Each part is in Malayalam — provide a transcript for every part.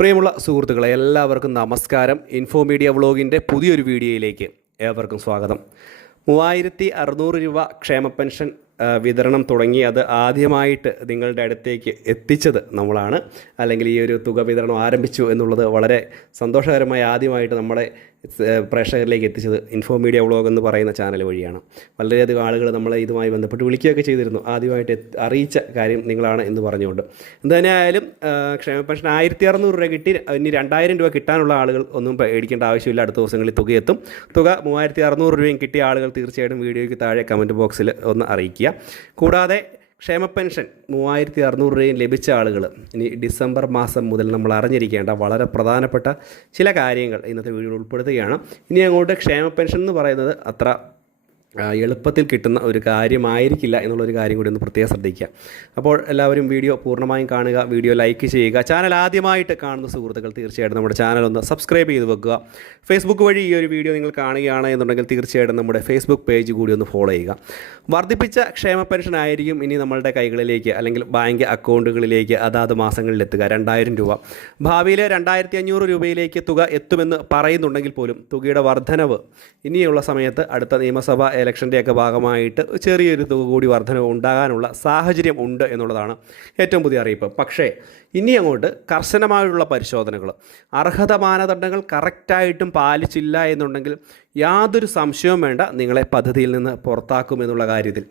പ്രിയമുള്ള സുഹൃത്തുക്കളെ എല്ലാവർക്കും നമസ്കാരം. ഇൻഫോ മീഡിയ വ്ളോഗിന്റെ പുതിയൊരു വീഡിയോയിലേക്ക് ഏവർക്കും സ്വാഗതം. മൂവായിരത്തി അറുന്നൂറ് രൂപ ക്ഷേമ പെൻഷൻ വിതരണം തുടങ്ങി അത് ആദ്യമായിട്ട് നിങ്ങളുടെ അടുത്തേക്ക് എത്തിച്ചത് നമ്മളാണ്. അല്ലെങ്കിൽ ഈ ഒരു തുക വിതരണം ആരംഭിച്ചു എന്നുള്ളത് വളരെ സന്തോഷകരമായി ആദ്യമായിട്ട് നമ്മുടെ പ്രേക്ഷകരിലേക്ക് എത്തിച്ചത് ഇൻഫോ മീഡിയ വ്ളോഗ് എന്ന് പറയുന്ന ചാനൽ വഴിയാണ്. വളരെയധികം ആളുകൾ നമ്മളെ ഇതുമായി ബന്ധപ്പെട്ട് വിളിക്കുകയൊക്കെ ചെയ്തിരുന്നു. ആദ്യമായിട്ട് അറിയിച്ച കാര്യം നിങ്ങളാണ് എന്ന് പറഞ്ഞുകൊണ്ട്. എന്തായാലും ക്ഷേമ പെൻഷൻ ആയിരത്തി അറുന്നൂറ് രൂപ കിട്ടി. ഇനി രണ്ടായിരം രൂപ കിട്ടാനുള്ള ആളുകൾ ഒന്നും പേടിക്കേണ്ട ആവശ്യമില്ല. അടുത്ത ദിവസങ്ങളിൽ തുക എത്തും തുക മൂവായിരത്തി അറുന്നൂറ് രൂപയും കിട്ടിയ ആളുകൾ തീർച്ചയായിട്ടും വീഡിയോയ്ക്ക് താഴെ കമന്റ് ബോക്സിൽ ഒന്ന് അറിയിക്കുക. കൂടാതെ ക്ഷേമ പെൻഷൻ മൂവായിരത്തി അറുന്നൂറ് രൂപയും ലഭിച്ച ആളുകൾ ഇനി ഡിസംബർ മാസം മുതൽ നമ്മൾ അറിഞ്ഞിരിക്കേണ്ട വളരെ പ്രധാനപ്പെട്ട ചില കാര്യങ്ങൾ ഇന്നത്തെ വീഡിയോയിൽ ഉൾപ്പെടുത്തുകയാണ്. ഇനി അങ്ങോട്ട് ക്ഷേമ പെൻഷൻ എന്ന് പറയുന്നത് അത്ര എളുപ്പത്തിൽ കിട്ടുന്ന ഒരു കാര്യമായിരിക്കില്ല എന്നുള്ളൊരു കാര്യം കൂടി ഒന്ന് പ്രത്യേകം ശ്രദ്ധിക്കുക. അപ്പോൾ എല്ലാവരും വീഡിയോ പൂർണമായും കാണുക വീഡിയോ ലൈക്ക് ചെയ്യുക. ചാനൽ ആദ്യമായിട്ട് കാണുന്ന സുഹൃത്തുക്കൾ തീർച്ചയായിട്ടും നമ്മുടെ ചാനൽ ഒന്ന് സബ്സ്ക്രൈബ് ചെയ്ത് വെക്കുക. ഫേസ്ബുക്ക് വഴി ഈ ഒരു വീഡിയോ നിങ്ങൾ കാണുകയാണ് എന്നുണ്ടെങ്കിൽ തീർച്ചയായിട്ടും നമ്മുടെ ഫേസ്ബുക്ക് പേജ് കൂടി ഒന്ന് ഫോളോ ചെയ്യുക. വർദ്ധിപ്പിച്ച ക്ഷേമ പെൻഷനായിരിക്കും ഇനി നമ്മളുടെ കൈകളിലേക്ക് അല്ലെങ്കിൽ ബാങ്ക് അക്കൗണ്ടുകളിലേക്ക് അതാത് മാസങ്ങളിൽ എത്തുക രണ്ടായിരം രൂപ. ഭാവിയിലെ രണ്ടായിരത്തി അഞ്ഞൂറ് രൂപയിലേക്ക് തുക എത്തുമെന്ന് പറയുന്നുണ്ടെങ്കിൽ പോലും തുകയുടെ വർധനവ് ഇനിയുള്ള സമയത്ത് അടുത്ത നിയമസഭാ ഇലക്ഷന്റെയൊക്കെ ഭാഗമായിട്ട് ചെറിയൊരു തുക കൂടി വർധനവ് ഉണ്ടാകാനുള്ള സാഹചര്യം ഉണ്ട് എന്നുള്ളതാണ് ഏറ്റവും പുതിയ അറിയിപ്പ്. പക്ഷേ ഇനി അങ്ങോട്ട് കർശനമായുള്ള പരിശോധനകൾ അർഹത മാനദണ്ഡങ്ങൾ കറക്റ്റായിട്ടും പാലിച്ചില്ല എന്നുണ്ടെങ്കിൽ യാതൊരു സംശയവും വേണ്ട നിങ്ങളെ പദ്ധതിയിൽ നിന്ന് പുറത്താക്കും എന്നുള്ള കാര്യത്തിൽ.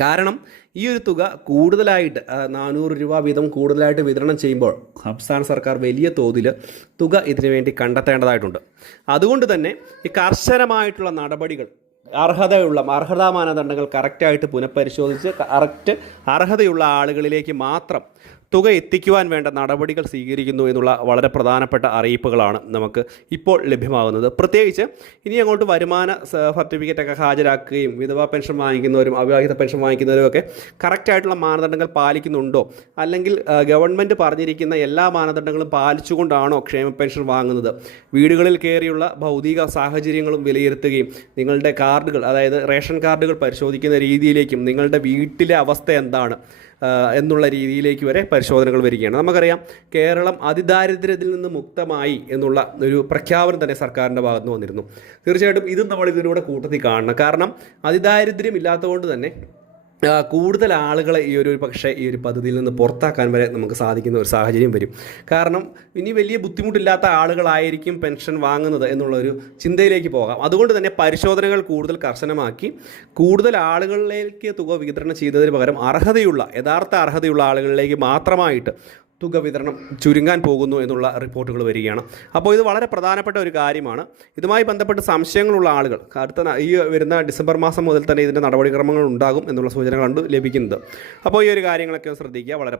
കാരണം ഈ ഒരു തുക കൂടുതലായിട്ട് നാനൂറ് രൂപ വീതം കൂടുതലായിട്ട് വിതരണം ചെയ്യുമ്പോൾ സംസ്ഥാന സർക്കാർ വലിയ തോതിൽ തുക ഇതിനു വേണ്ടി കണ്ടെത്തേണ്ടതായിട്ടുണ്ട്. അതുകൊണ്ട് തന്നെ ഈ കർശനമായിട്ടുള്ള നടപടികൾ അർഹതയുള്ള അർഹതാ മാനദണ്ഡങ്ങൾ കറക്റ്റായിട്ട് പുനഃപരിശോധിച്ച് കറക്റ്റ് അർഹതയുള്ള ആളുകളിലേക്ക് മാത്രം തുക എത്തിക്കുവാൻ വേണ്ട നടപടികൾ സ്വീകരിക്കുന്നു എന്നുള്ള വളരെ പ്രധാനപ്പെട്ട അറിയിപ്പുകളാണ് നമുക്ക് ഇപ്പോൾ ലഭ്യമാകുന്നത്. പ്രത്യേകിച്ച് ഇനി അങ്ങോട്ട് വരുമാന സർട്ടിഫിക്കറ്റൊക്കെ ഹാജരാക്കുകയും വിധവാ പെൻഷൻ വാങ്ങിക്കുന്നവരും അവിവാഹിത പെൻഷൻ വാങ്ങിക്കുന്നവരും ഒക്കെ കറക്റ്റായിട്ടുള്ള മാനദണ്ഡങ്ങൾ പാലിക്കുന്നുണ്ടോ? അല്ലെങ്കിൽ ഗവൺമെന്റ് പറഞ്ഞിരിക്കുന്ന എല്ലാ മാനദണ്ഡങ്ങളും പാലിച്ചുകൊണ്ടാണോ ക്ഷേമ പെൻഷൻ വാങ്ങുന്നത്? വീടുകളിൽ കയറിയുള്ള ഭൗതിക സാഹചര്യങ്ങളും വിലയിരുത്തുകയും നിങ്ങളുടെ കാർഡുകൾ അതായത് റേഷൻ കാർഡുകൾ പരിശോധിക്കുന്ന രീതിയിലേക്കും നിങ്ങളുടെ വീട്ടിലെ അവസ്ഥ എന്താണ്? എന്നുള്ള രീതിയിലേക്ക് വരെ പരിശോധനകൾ വരികയാണ്. നമുക്കറിയാം കേരളം അതിദാരിദ്ര്യത്തിൽ നിന്ന് മുക്തമായി എന്നുള്ള ഒരു പ്രഖ്യാപനം തന്നെ സർക്കാരിന്റെ ഭാഗത്ത് നിന്ന് വന്നിരുന്നു. തീർച്ചയായിട്ടും ഇതും നമ്മൾ ഇതിലൂടെ കൂട്ടത്തിൽ കാണണം. കാരണം അതിദാരിദ്ര്യം ഇല്ലാത്തതുകൊണ്ട് തന്നെ കൂടുതൽ ആളുകളെ ഈ ഒരു പക്ഷേ ഈ ഒരു പദ്ധതിയിൽ നിന്ന് പുറത്താക്കാൻ വരെ നമുക്ക് സാധിക്കുന്ന ഒരു സാഹചര്യം വരും. കാരണം ഇനി വലിയ ബുദ്ധിമുട്ടില്ലാത്ത ആളുകളായിരിക്കും പെൻഷൻ വാങ്ങുന്നത് എന്നുള്ളൊരു ചിന്തയിലേക്ക് പോകാം. അതുകൊണ്ട് തന്നെ പരിശോധനകൾ കൂടുതൽ കർശനമാക്കി കൂടുതൽ ആളുകളിലേക്ക് തുക വിതരണം ചെയ്തതിന് പകരം അർഹതയുള്ള യഥാർത്ഥ അർഹതയുള്ള ആളുകളിലേക്ക് മാത്രമായിട്ട് തുക വിതരണം ചുരുങ്ങാൻ പോകുന്നു എന്നുള്ള റിപ്പോർട്ടുകൾ വരികയാണ്. അപ്പോൾ ഇത് വളരെ പ്രധാനപ്പെട്ട ഒരു കാര്യമാണ്. ഇതുമായി ബന്ധപ്പെട്ട് സംശയങ്ങളുള്ള ആളുകൾ അടുത്ത ഈ വരുന്ന ഡിസംബർ മാസം മുതൽ തന്നെ ഇതിന്റെ നടപടിക്രമങ്ങൾ ഉണ്ടാകും എന്നുള്ള സൂചനകളാണ് ലഭിക്കുന്നത്. അപ്പോൾ ഈ ഒരു കാര്യങ്ങളൊക്കെ ശ്രദ്ധിക്കുക വളരെ